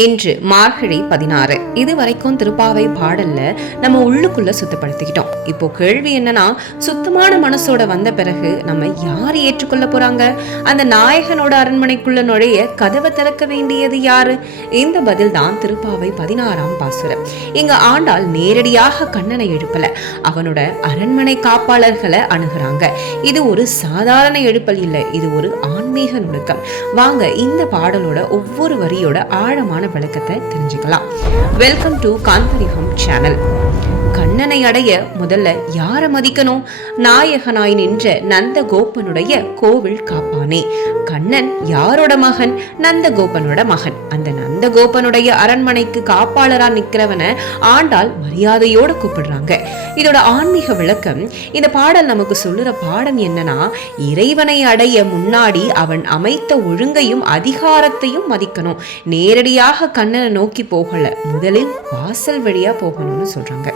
இன்று மார்கழி 16. இது வரைக்கும் திருப்பாவை பாடல்ல நம்ம உள்ளுக்குள்ள சுத்தப்படுத்திக்கிட்டோம். இப்போ கேள்வி என்னன்னா, சுத்தமான மனசோட வந்த பிறகு நம்ம யார் ஏற்றுக்கொள்ள போறாங்க? அந்த நாயகனோட அரண்மனைக்குள்ள நுழைய கதவை திறக்க வேண்டியது யாரு? இந்த பதில் தான் திருப்பாவை 16ஆம் பாசுரம். இங்க ஆண்டாள் நேரடியாக கண்ணனை எழுப்பல, அவனோட அரண்மனை காப்பாளர்களை அணுகுறாங்க. இது ஒரு சாதாரண எழுப்பல் இல்லை, இது ஒரு ஆன்மீக நுணுக்கம். வாங்க இந்த பாடலோட ஒவ்வொரு வரியோட ஆழமான விளக்கத்தை தெரிஞ்சுக்கலாம். வெல்கம் டு காந்தரிகம் சேனல். கண்ணனை அடைய முதல்ல யார மதிக்கணும்? நாயகனாய் நின்ற நந்த கோபனுடைய கோவில் காப்பானே. கண்ணன் யாரோட மகன்? நந்த கோபனோட மகன். அந்த நந்த கோபனுடைய அரண்மனைக்கு காப்பாளரா நிக்கிறவன ஆண்டாள் மரியாதையோட கூப்பிடுறாங்க. இதோட ஆன்மீக விளக்கம், இந்த பாடல் நமக்கு சொல்லுற பாடம் என்னன்னா, இறைவனை அடைய முன்னாடி அவன் அமைத்த ஒழுங்கையும் அதிகாரத்தையும் மதிக்கணும். நேரடியாக கண்ணனை நோக்கி போகல, முதலில் வாசல் வழியா போகணும்னு சொல்றாங்க.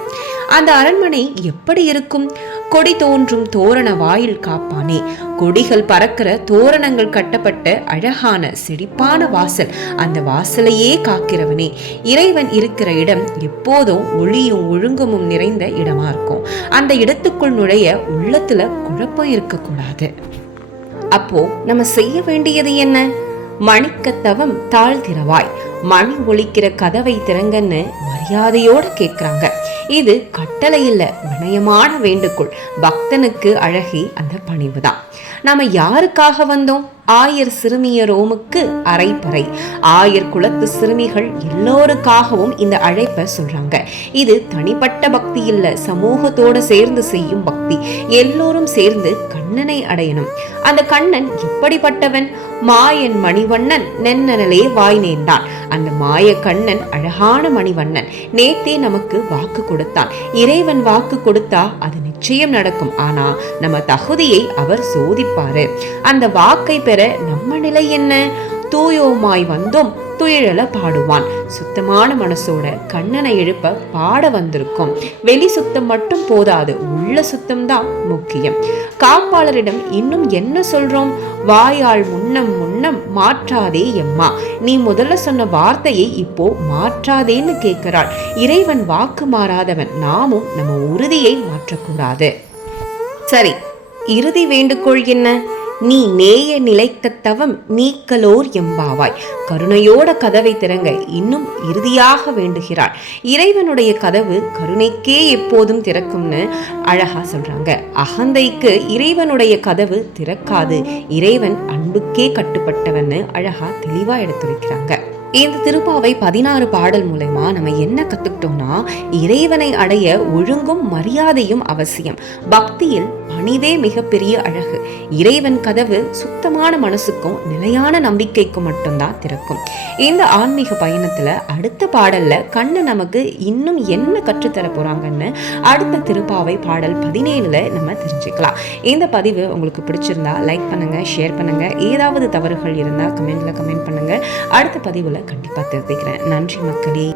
அந்த அரண்மனை எப்படி இருக்கும்? கொடி தோன்றும் தோரண வாயில் காப்பானே. கொடிகள் பறக்கிற தோரணங்கள் கட்டப்பட்ட அழகான செழிப்பான வாசல், அந்த வாசலையே காக்கிறவனே. இறைவன் இருக்கிற இடம் எப்போதும் ஒளியும் ஒழுங்கமும் நிறைந்த இடமா இருக்கும். அந்த இடத்துக்குள் நுழைய உள்ளத்துல குழப்பம் இருக்கக்கூடாது. அப்போ நம்ம செய்ய வேண்டியது என்ன? மணிக்கத்தவம் தாழ்த்திரவாய், மணி ஒலிக்கிற கதவை திறங்கன்னு மரியாதையோட கேட்கிறாங்க. இது கட்டளை இல்ல, வினயமான வேண்டுகோள். பக்தனுக்கு அழகி அந்த பணிவுதான். நாம யாருக்காக வந்தோம்? ஆயர் சிறுமியரோமுக்கு அரைப்பறை. ஆயர் குலத்து சிறுமிகள் எல்லோருக்காகவும் இந்த அழைப்பை சொல்றாங்க. இது தனிப்பட்ட பக்தி இல்ல, சமூகத்தோட சேர்ந்து செய்யும் பக்தி. எல்லோரும் சேர்ந்து கண்ணனை அடையணும். அந்த கண்ணன் எப்படிப்பட்டவன்? மாயன் மணிவண்ணன் நென்னலே வாய் நேர்ந்தான். அந்த மாய கண்ணன் அழகான மணிவண்ணன். நேத்தே நமக்கு வாக்கு கொடுத்தான். இறைவன் வாக்கு கொடுத்தா அது நிச்சயம் நடக்கும். ஆனா நம்ம தகுதியை அவர் சோதிப்பாரு. அந்த வாக்கை பெற நம்ம நிலை என்ன? தூயோமாய் வந்தோம் துயிழல பாடுவான். சுத்தமான மனசோட கண்ணனை எழுப்ப பாட வந்திருக்கும். வெளி சுத்தம் மட்டும் போதாது, உள்ள சுத்தம் தான் முக்கியம். காப்பாளரிடம் இன்னும் என்ன சொல்றோம்? வாயால் முன்னம் முன்னம் மாற்றாதே எம்மா. நீ முதல்ல சொன்ன வார்த்தையை இப்போ மாற்றாதேன்னு கேட்கிறாள். இறைவன் வாக்கு மாறாதவன். நாமும் நம்ம உறுதியை மாற்றக்கூடாது. சரி, இறுதி வேண்டுகோள் என்ன? நீ நேய நிலைக்கத்தவம் நீக்கலோர் எம்பாவாய். கருணையோட கதவை திறங்க இன்னும் இறுதியாக வேண்டுகிறாள். இறைவனுடைய கதவு கருணைக்கே எப்போதும் திறக்கும்னு அழகா சொல்றாங்க. அகந்தைக்கு இறைவனுடைய கதவு திறக்காது. இறைவன் அன்புக்கே கட்டுப்பட்டவன்னு அழகா தெளிவா எடுத்துரைக்கிறாங்க. இந்த திருப்பாவை 16 பாடல் மூலமா நம்ம என்ன கத்துக்கிட்டோம்னா, இறைவனை அடைய ஒழுங்கும் மரியாதையும் அவசியம். பக்தியில் பணிவே மிகப்பெரிய அழகு. இறைவன் கதவு சுத்தமான மனசுக்கும் நிலையான நம்பிக்கைக்கும் மட்டும்தான் திறக்கும். இந்த ஆன்மீக பயணத்துல அடுத்த பாடல்ல கண்ணன் நமக்கு இன்னும் என்ன கற்றுத்தர போறாங்கன்னு அடுத்த திருப்பாவை பாடல் 17ல நம்ம தெரிஞ்சுக்கலாம். இந்த பதிவு உங்களுக்கு பிடிச்சிருந்தா லைக் பண்ணுங்க, ஷேர் பண்ணுங்க. ஏதாவது தவறுகள் இருந்தா கமெண்ட்ல கமெண்ட் பண்ணுங்க. அடுத்த பதிவுல கண்டிப்பா தெரிவிக்கிறேன். நன்றி மக்களே.